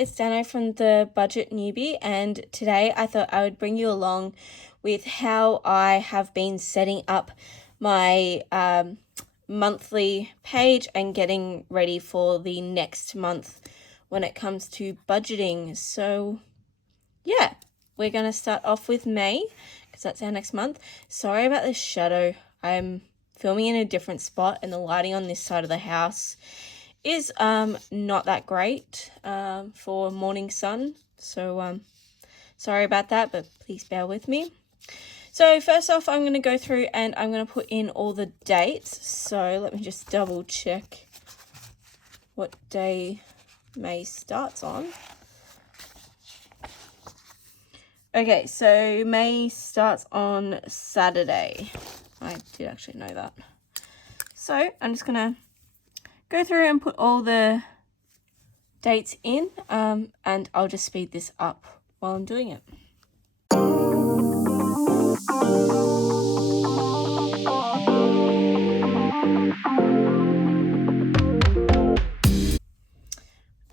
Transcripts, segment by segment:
it's Dano from the Budget Newbie, and today I thought I would bring you along with how I have been setting up my monthly page and getting ready for the next month when it comes to budgeting. So yeah, we're going to start off with May because that's our next month. Sorry about this shadow. I'm filming in a different spot and the lighting on this side of the house is not that great for morning sun, so sorry about that, but please bear with me. So first off, I'm going to go through and I'm going to put in all the dates. So let me just double check what day May starts on. Okay, so May starts on Saturday. I did actually know that. So I'm just going to go through and put all the dates in, and I'll just speed this up while I'm doing it.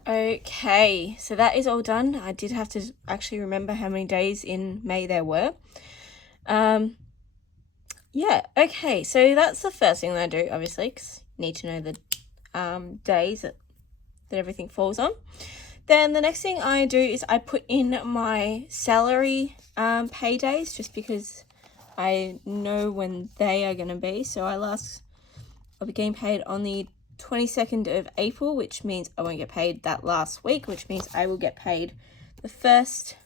Okay, so that is all done. I did have to actually remember how many days in May there were. Yeah, okay, so that's the first thing that I do, obviously, because you need to know the days that everything falls on. Then the next thing I do is I put in my salary paydays, just because I know when they are going to be. So I'll be getting paid on the 22nd of April, which means I won't get paid that last week, which means I will get paid the first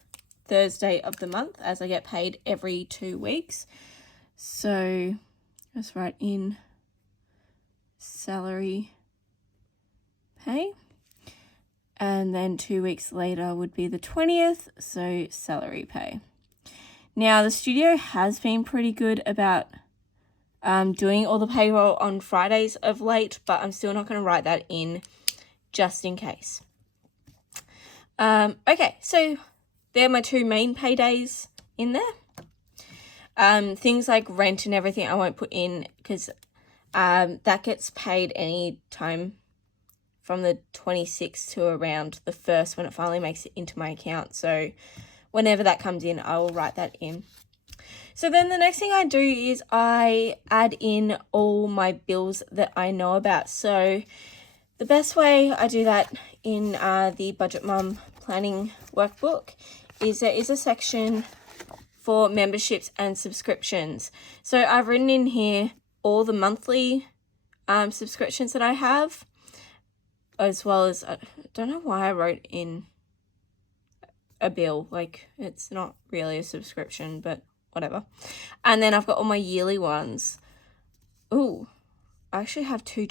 Thursday of the month, as I get paid every 2 weeks. So let's write in salary pay. And then 2 weeks later would be the 20th, so salary pay. Now, the studio has been pretty good about doing all the payroll on Fridays of late, but I'm still not going to write that in just in case. Okay, so they're my two main paydays in there. Things like rent and everything I won't put in because that gets paid any time from the 26th to around the 1st when it finally makes it into my account. So whenever that comes in, I will write that in. So then the next thing I do is I add in all my bills that I know about. So the best way I do that in the Budget Mum planning workbook is there is a section for memberships and subscriptions. So I've written in here all the monthly subscriptions that I have, as well as, I don't know why I wrote in a bill, like it's not really a subscription, but whatever. And then I've got all my yearly ones. Ooh, I actually have 2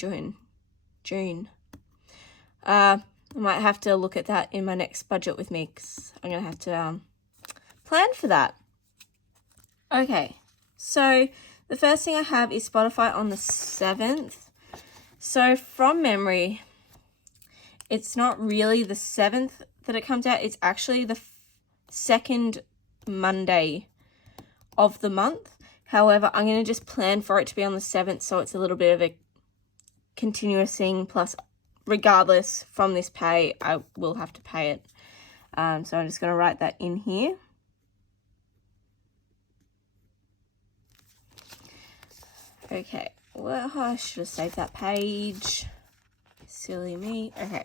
June. I might have to look at that in my next budget with me, because I'm going to have to plan for that. Okay, so the first thing I have is Spotify on the 7th. So from memory, it's not really the 7th that it comes out. It's actually the second Monday of the month. However, I'm going to just plan for it to be on the 7th, so it's a little bit of a continuous thing. Plus, regardless from this pay, I will have to pay it. So I'm just going to write that in here. Okay, well, I should have saved that page. Silly me. Okay.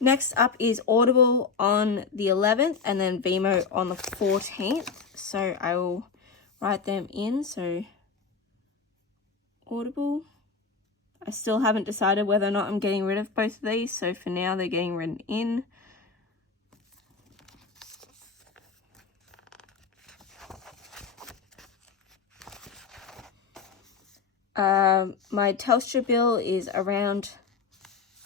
Next up is Audible on the 11th and then Vimeo on the 14th. So I will write them in. So Audible. I still haven't decided whether or not I'm getting rid of both of these. So for now, they're getting written in. My Telstra bill is around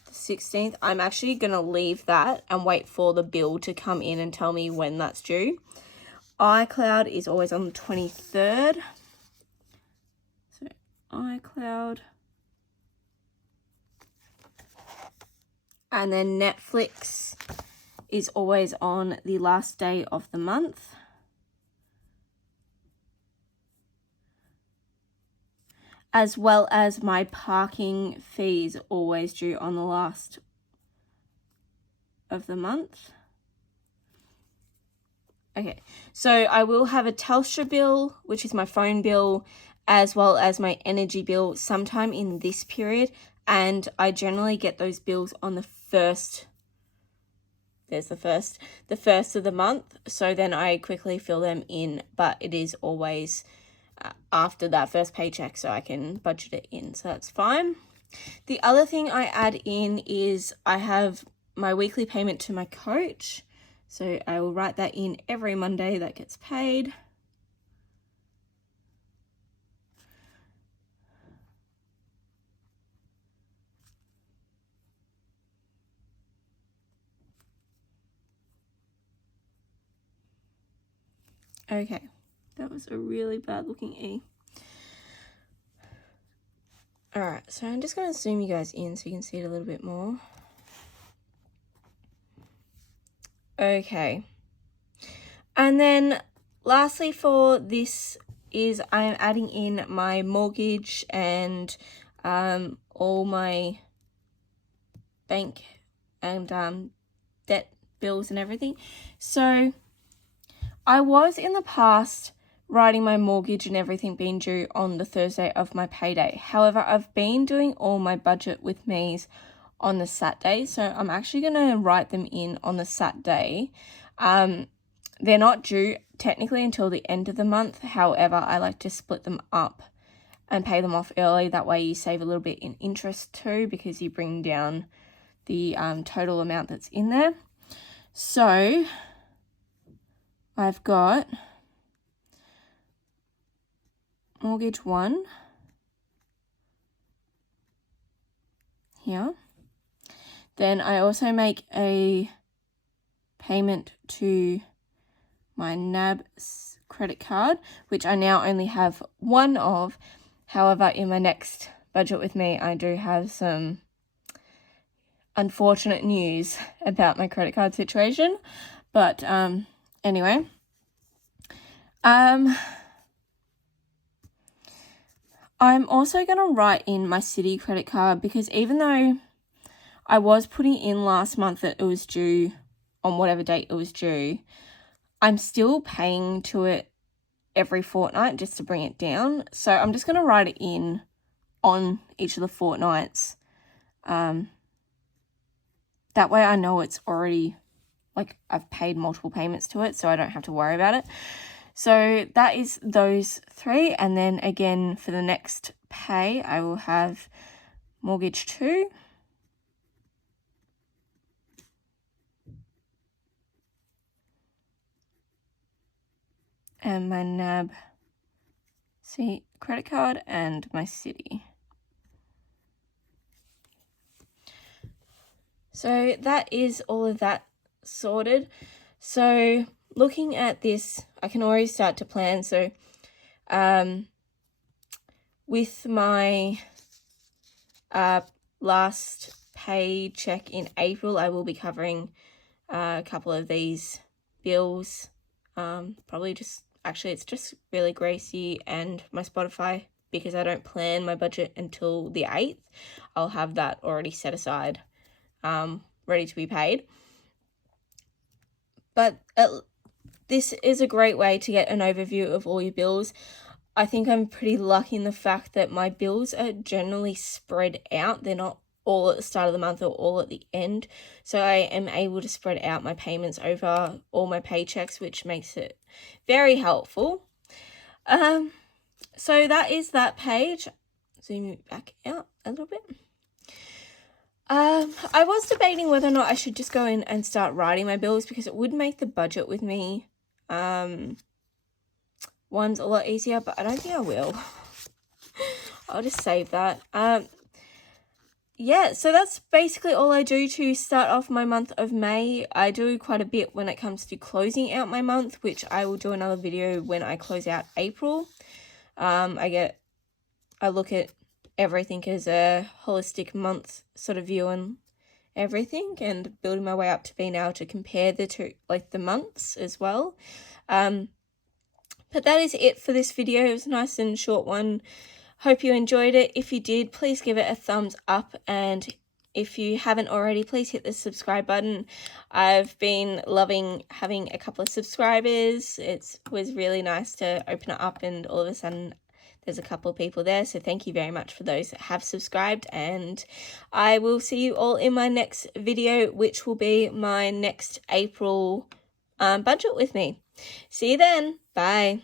the 16th. I'm actually going to leave that and wait for the bill to come in and tell me when that's due. iCloud is always on the 23rd. So iCloud. And then Netflix is always on the last day of the month. As well as my parking fees always due on the last of the month. Okay, so I will have a Telstra bill, which is my phone bill, as well as my energy bill sometime in this period, and I generally get those bills on the first. There's the first of the month, so then I quickly fill them in, but it is always after that first paycheck, so I can budget it in, so that's fine. The other thing I add in is I have my weekly payment to my coach, so I will write that in every Monday that gets paid. Okay, that was a really bad looking E. Alright, so I'm just going to zoom you guys in so you can see it a little bit more. Okay. And then lastly for this is I'm adding in my mortgage and all my bank and debt bills and everything. So I was in the past writing my mortgage and everything being due on the Thursday of my payday. However, I've been doing all my budget with me's on the Saturday, so I'm actually going to write them in on the Saturday. They're not due technically until the end of the month. However, I like to split them up and pay them off early. That way you save a little bit in interest too, because you bring down the total amount that's in there. So I've got mortgage 1 here. Then I also make a payment to my NAB credit card, which I now only have one of. However, in my next budget with me, I do have some unfortunate news about my credit card situation. But anyway, I'm also going to write in my Citi credit card, because even though I was putting in last month that it was due on whatever date it was due, I'm still paying to it every fortnight just to bring it down. So I'm just going to write it in on each of the fortnights. That way I know it's already, like, I've paid multiple payments to it, so I don't have to worry about it. So that is those 3. And then again, for the next pay, I will have mortgage 2. And my NAB credit card and my Citi. So that is all of that sorted. So looking at this, I can already start to plan. So with my last paycheck in April, I will be covering a couple of these bills. Probably just, actually it's just really Gracie and my Spotify, because I don't plan my budget until the 8th. I'll have that already set aside, ready to be paid. But this is a great way to get an overview of all your bills. I think I'm pretty lucky in the fact that my bills are generally spread out. They're not all at the start of the month or all at the end. So I am able to spread out my payments over all my paychecks, which makes it very helpful. So that is that page. Zoom it back out a little bit. I was debating whether or not I should just go in and start writing my bills, because it would make the budget with me ones a lot easier, but I don't think I will. I'll just save that. Yeah, so that's basically all I do to start off my month of May. I do quite a bit when it comes to closing out my month, which I will do another video when I close out April. I look at everything as a holistic month sort of view and everything, and building my way up to being able to compare the two, like the months as well. But that is it for this video. It was a nice and short one. Hope you enjoyed it. If you did, please give it a thumbs up and if you haven't already, please hit the subscribe button. I've been loving having a couple of subscribers. It was really nice to open it up and all of a sudden there's a couple of people there. So thank you very much for those that have subscribed, and I will see you all in my next video, which will be my next April budget with me. See you then. Bye.